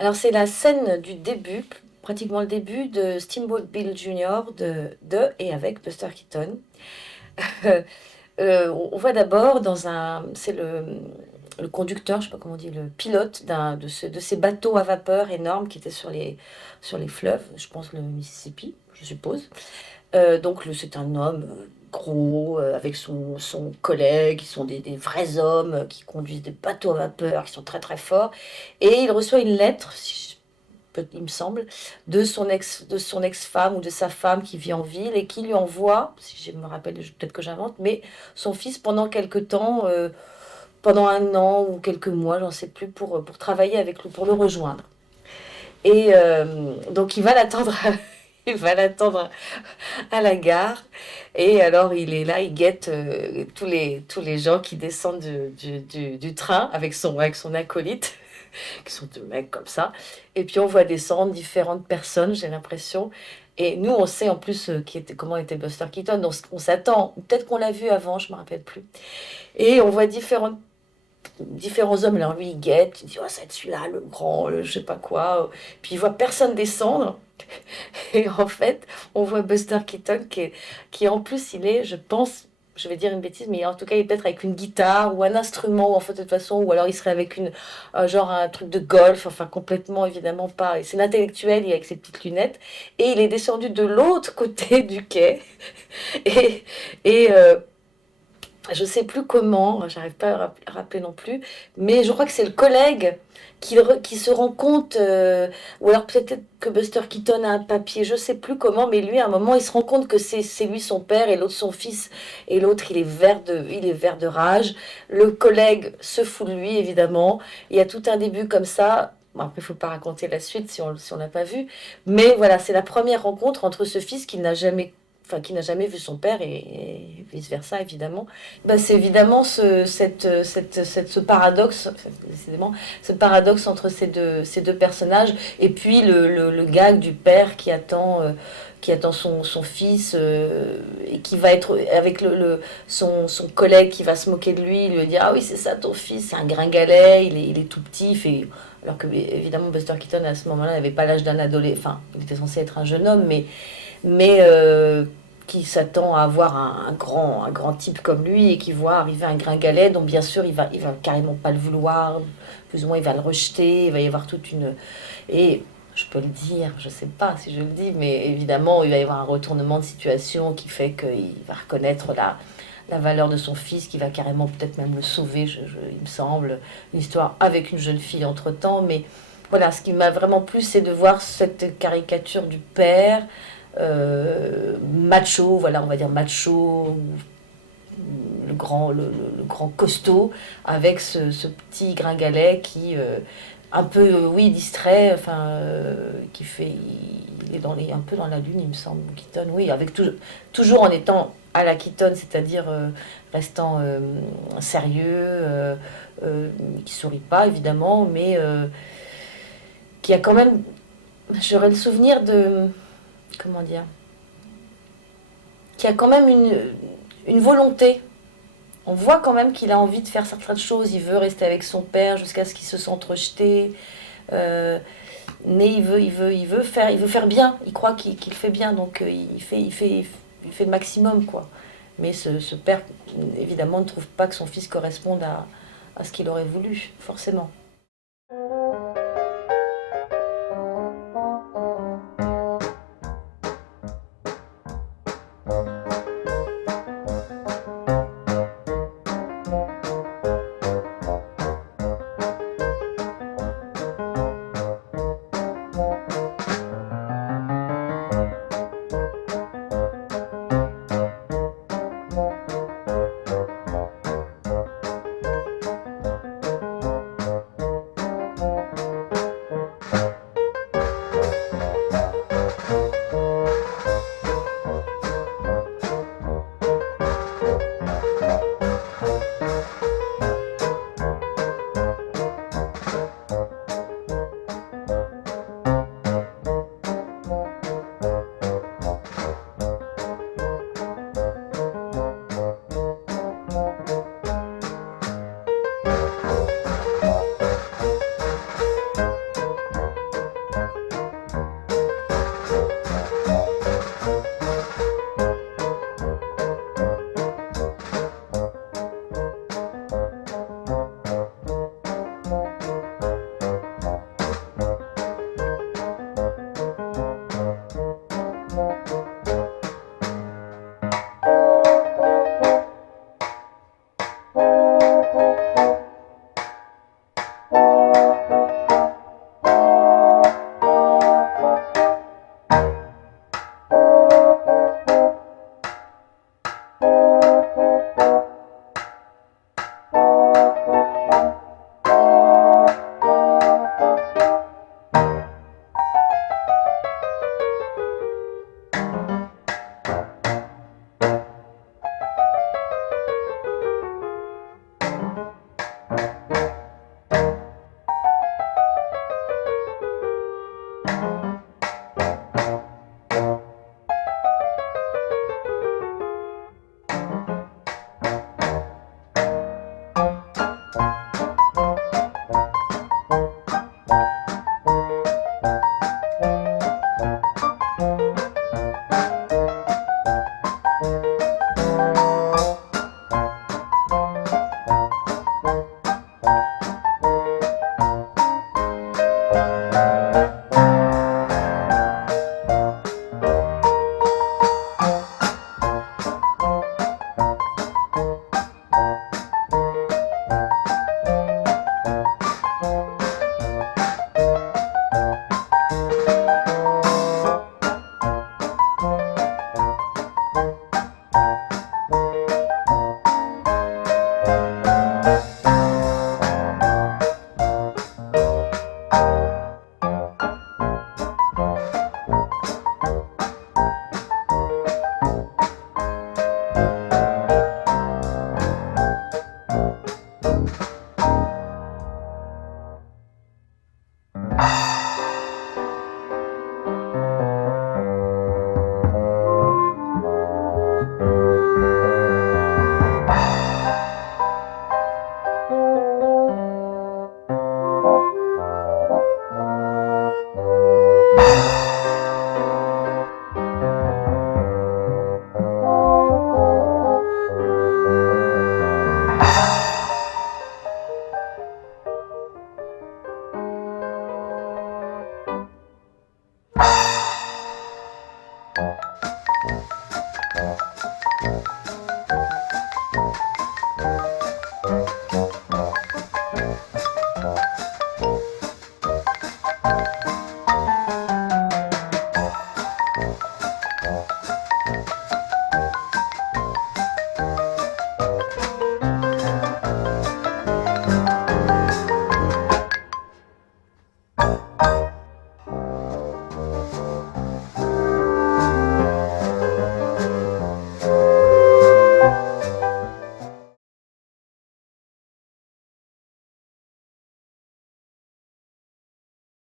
Alors c'est la scène du début, pratiquement le début de Steamboat Bill Jr. de et avec Buster Keaton. On voit d'abord dans un, c'est le conducteur, je sais pas comment on dit, le pilote de ces bateaux à vapeur énormes qui étaient sur les fleuves, je pense le Mississippi, je suppose. Donc c'est un homme gros, avec son collègue, qui sont des vrais hommes qui conduisent des bateaux à vapeur, qui sont très très forts. Et il reçoit une lettre, il me semble, de son ex-femme ou de sa femme qui vit en ville et qui lui envoie, si je me rappelle, peut-être que j'invente, mais son fils pendant quelque temps, pendant un an ou quelques mois, j'en sais plus, pour travailler avec lui, pour le rejoindre. Et donc il va l'attendre. Il va l'attendre à la gare. Et alors, il est là, il guette tous les gens qui descendent du train avec son acolyte, qui sont deux mecs comme ça. Et puis, on voit descendre différentes personnes, j'ai l'impression. Et nous, on sait en plus comment était Buster Keaton. Donc, on s'attend. Peut-être qu'on l'a vu avant, je ne me rappelle plus. Et on voit différents hommes. Alors, lui, il guette. Il dit, oh, ça va être celui-là, le grand, le je sais pas quoi. Puis, il voit personne descendre. Et en fait, on voit Buster Keaton qui en plus, il est, je pense, je vais dire une bêtise, mais en tout cas, il est peut-être avec une guitare ou un instrument, en fait, de toute façon, ou alors il serait avec genre un truc de golf, enfin, complètement, évidemment pas. Et c'est l'intellectuel, il est avec ses petites lunettes, et il est descendu de l'autre côté du quai. Et, et je sais plus comment, j'arrive pas à rappeler non plus, mais je crois que c'est le collègue qui se rend compte, ou alors peut-être que Buster Keaton a un papier, je sais plus comment, mais lui à un moment il se rend compte que c'est lui son père et l'autre son fils, et l'autre il est vert de rage. Le collègue se fout de lui évidemment. Il y a tout un début comme ça. Bon, après, il ne faut pas raconter la suite si on l'a pas vu. Mais voilà, c'est la première rencontre entre ce fils qui n'a jamais, enfin, qui n'a jamais vu son père et vice-versa, évidemment. Bah, c'est évidemment ce paradoxe, enfin, décidément, ce paradoxe entre ces deux personnages, et puis le gag du père qui attend son fils, et qui va être avec son collègue qui va se moquer de lui, lui dire ah oui c'est ça ton fils, c'est un gringalet, il est tout petit, alors que évidemment Buster Keaton à ce moment-là n'avait pas l'âge d'un adolescent, enfin il était censé être un jeune homme, mais qui s'attend à avoir un grand type comme lui et qui voit arriver un gringalet dont bien sûr il va carrément pas le vouloir, plus ou moins il va le rejeter, il va y avoir toute une... Et je peux le dire, je sais pas si je le dis, mais évidemment il va y avoir un retournement de situation qui fait qu'il va reconnaître la valeur de son fils, qui va carrément peut-être même le sauver, il me semble, une histoire avec une jeune fille entre-temps, mais voilà, ce qui m'a vraiment plu, c'est de voir cette caricature du père, macho, voilà, on va dire macho, le grand costaud, avec ce petit gringalet qui, un peu, oui, distrait, enfin, qui fait, il est un peu dans la lune, il me semble, Keaton, oui, toujours en étant à la Keaton, c'est-à-dire restant sérieux, qui sourit pas, évidemment, mais qui a quand même, j'aurais le souvenir de, comment dire, qui a quand même une volonté. On voit quand même qu'il a envie de faire certaines choses. Il veut rester avec son père jusqu'à ce qu'il se sente rejeté. Euh, mais il veut faire bien. Il croit qu'il fait bien. Donc il fait le maximum, quoi. Mais ce père, évidemment, ne trouve pas que son fils corresponde à ce qu'il aurait voulu, forcément.